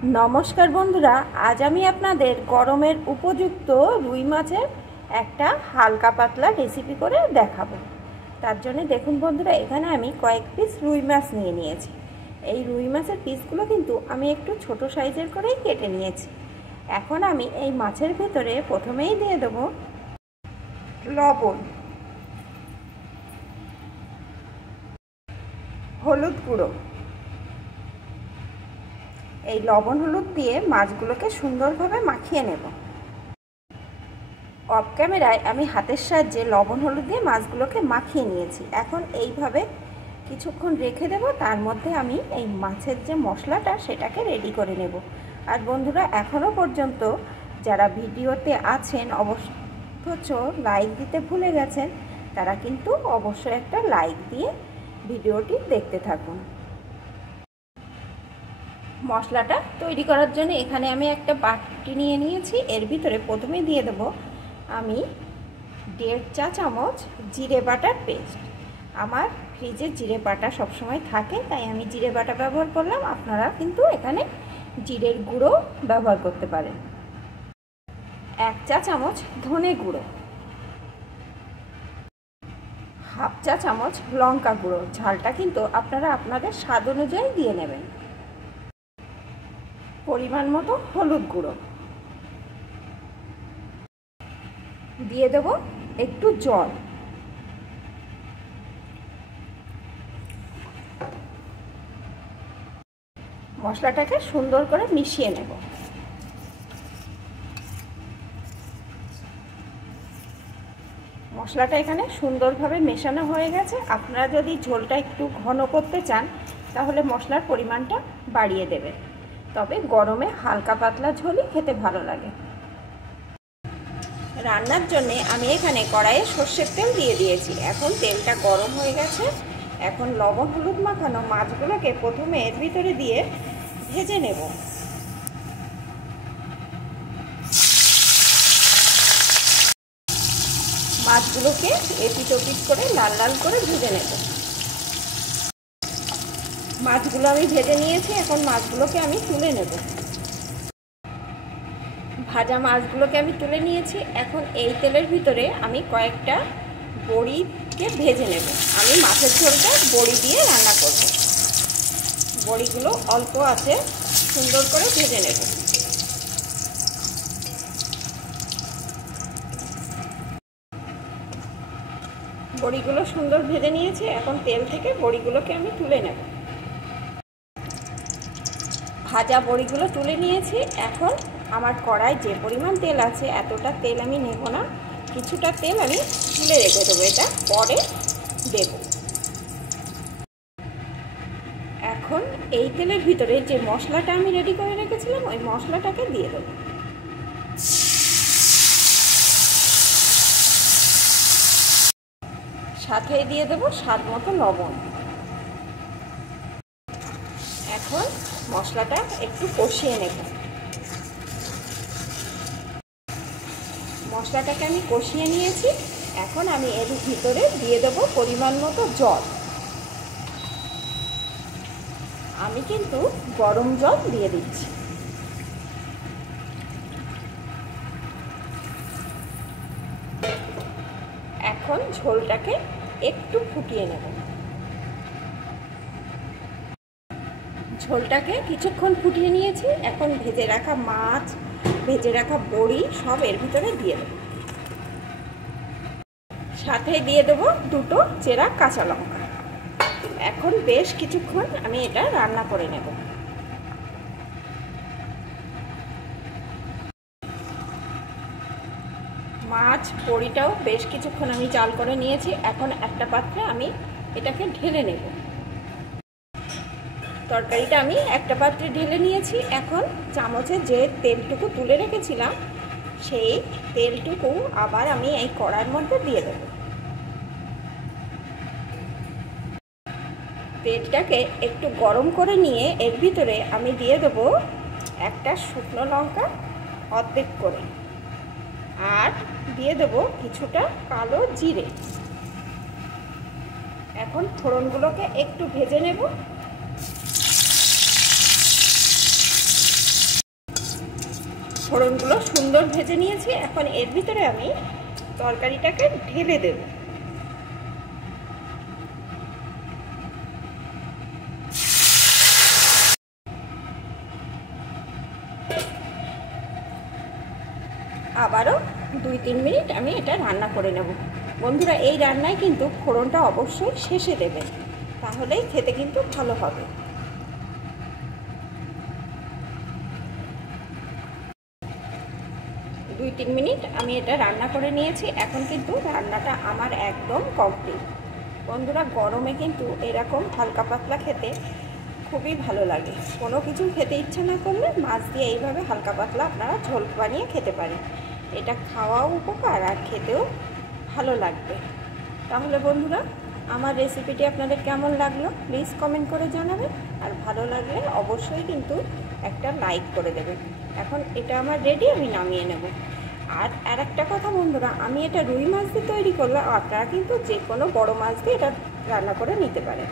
नमस्कार बंधुरा, आज आमी आपनादेर गरमेर उपयुक्त रुई माछेर एक हालका पातला रेसिपि करे देखाबो। तार जोन्नो देखुन बंधुरा, एखाने आमी कयेक पिस रुई माछ निये नियेछि। एई रुई माछेर पिसगुलो किन्तु आमी एकटु छोटो साइजेर करेई केटे नियेछि। एखन आमी एई माछेर भितरे प्रथमेई दिये देब लबण, हलुद गुঁড়ো। এই লবণ হলুদ দিয়ে মাছগুলোকে সুন্দরভাবে মাখিয়ে নেব। অফ ক্যামেরায় আমি হাতের সাহায্যে লবণ হলুদ দিয়ে মাছগুলোকে মাখিয়ে নিয়েছি। এখন এইভাবে কিছুক্ষণ রেখে দেব। তার মধ্যে আমি এই মাছের যে মশলাটা সেটাকে রেডি করে নেব। আর বন্ধুরা, এখনো পর্যন্ত যারা ভিডিওতে আছেন অবশ্য লাইক দিতে ভুলে গেছেন, তারা কিন্তু অবশ্যই একটা লাইক দিয়ে ভিডিওটি দেখতে থাকুন। মশলাটা তৈরি করার জন্য এখানে আমি একটা বাটি নিয়ে নিয়েছি। এর ভিতরে প্রথমে দিয়ে দেব আমি 1.5 চা চামচ জিরে বাটার পেস্ট। আমার ফ্রিজে জিরে বাটা সবসময় থাকে, তাই আমি জিরে বাটা ব্যবহার করলাম। আপনারা কিন্তু এখানে জিরের গুঁড়ো ব্যবহার করতে পারেন। 1 চা চামচ ধনে গুঁড়ো, 1/2 চা চামচ লঙ্কা গুঁড়ো। ঝালটা কিন্তু আপনারা আপনাদের স্বাদ অনুযায়ী দিয়ে নেবেন। পরিমাণ মতো হলুদ গুঁড়ো দিয়ে দেব, একটু জল। মশলাটাকে সুন্দর করে মিশিয়ে নেব। মশলাটা এখানে সুন্দরভাবে মেশানো হয়ে গেছে। আপনারা যদি ঝোলটা একটু ঘন করতে চান তাহলে মশলার পরিমাণটা বাড়িয়ে দেবেন। তবে গরমে হালকা পাতলা ঝোলই খেতে ভালো লাগে। রান্নার জন্য আমি এখানে কড়াইয়ে সর্ষের তেল দিয়ে দিয়েছি। এখন তেলটা গরম হয়ে গেছে। এখন লবণ হলুদ মাখানো মাছগুলোকে প্রথমে এর ভিতরে দিয়ে ভেজে নেব। মাছগুলোকে এপিট ওপিট করে লাল লাল করে ভেজে নেব। মাছগুলো আমি ভেজে নিয়েছি। এখন মাছগুলোকে আমি তুলে নেব। ভাজা মাছগুলোকে আমি তুলে নিয়েছি। এখন এই তেলের ভিতরে আমি কয়েকটা বড়িকে ভেজে নেব। আমি মাছের ঝোলটা বড়ি দিয়ে রান্না করব। বড়িগুলো অল্প আছে সুন্দর করে ভেজে নেব। বড়িগুলো সুন্দর ভেজে নিয়েছি। এখন তেল থেকে বড়িগুলোকে আমি তুলে নেব। ভাজা বড়িগুলো তুলে নিয়েছি। এখন আমার কড়াই যে পরিমাণ তেল আছে এতটা তেল আমি নেব না, কিছুটা তেল আমি তুলে রেখে দেবো, এটা পরে দেব। এখন এই তেলের ভিতরে যে মশলাটা আমি রেডি করে রেখেছিলাম ওই মশলাটাকে দিয়ে দেব। সাথে দিয়ে দেব স্বাদ মতো লবণ। এখন মশলাটা একটু কষিয়ে নেব। মশলাটাকে আমি কষিয়ে নিয়েছি। এখন আমি এর ভিতরে দিয়ে দেব পরিমাণ মতো জল। আমি কিন্তু গরম জল দিয়ে দিচ্ছি। এখন ঝোলটাকে একটু ফুটিয়ে নেব। ঝোলটাকে কিছুক্ষণ ফুটিয়ে নিয়েছি। এখন ভেজে রাখা মাছ, ভেজে রাখা বড়ি সব এর ভিতরে দিয়ে দেব। সাথে দিয়ে দেব 2টো চেরা কাঁচা লঙ্কা। এখন বেশ কিছুক্ষণ আমি এটা রান্না করে নেব। মাছ বড়িটাও বেশ কিছুক্ষণ আমি জাল করে নিয়েছি। এখন একটা পাত্রে আমি এটাকে ঢেলে নেব। তরকারিটা আমি একটা পাত্রে ঢেলে নিয়েছি। এখন চামচে যে তেলটুকু তুলে রেখেছিলাম সেই তেলটুকু আবার আমি এই কড়াইয়ের মধ্যে দিয়ে দেব। তেলটাকে একটু গরম করে নিয়ে এর ভিতরে আমি দিয়ে দেব একটা শুকনো লঙ্কা অর্ধেক করে, আর দিয়ে দেব কিছুটা কালো জিরে। এখন ফোড়নগুলোকে একটু ভেজে নেব। ফোড়নগুলো সুন্দর ভেজে নিয়েছি। এখন এর ভিতরে আমি তরকারিটাকে ঢেলে দেব। আবারও 2-3 মিনিট আমি এটা রান্না করে নেব। বন্ধুরা, এই রান্নায় কিন্তু ফোড়নটা অবশ্যই শেষে দেবেন, তাহলেই খেতে কিন্তু ভালো হবে। দুই 3 মিনিট আমি এটা রান্না করে নিয়েছি। এখন কিন্তু রান্নাটা আমার একদম কমপ্লিট। বন্ধুরা, গরমে কিন্তু এরকম হালকা পাতলা খেতে খুবই ভালো লাগে। কোনো কিছু খেতে ইচ্ছা না করলে মাছ দিয়ে এইভাবে হালকা পাতলা আপনারা ঝোল বানিয়ে খেতে পারেন। এটা খাওয়াও উপকার আর খেতেও ভালো লাগবে। তাহলে বন্ধুরা, আমার রেসিপিটি আপনাদের কেমন লাগলো প্লিজ কমেন্ট করে জানাবেন, আর ভালো লাগলে অবশ্যই কিন্তু একটা লাইক করে দেবেন। এখন এটা আমার রেডি, আমি নামিয়ে নেব। আর একটা কথা বন্ধুরা, আমি এটা রুই মাছ দিয়ে তৈরি করলে আপনারা কিন্তু যে কোনো বড় মাছ দিয়ে এটা রান্না করে নিতে পারেন।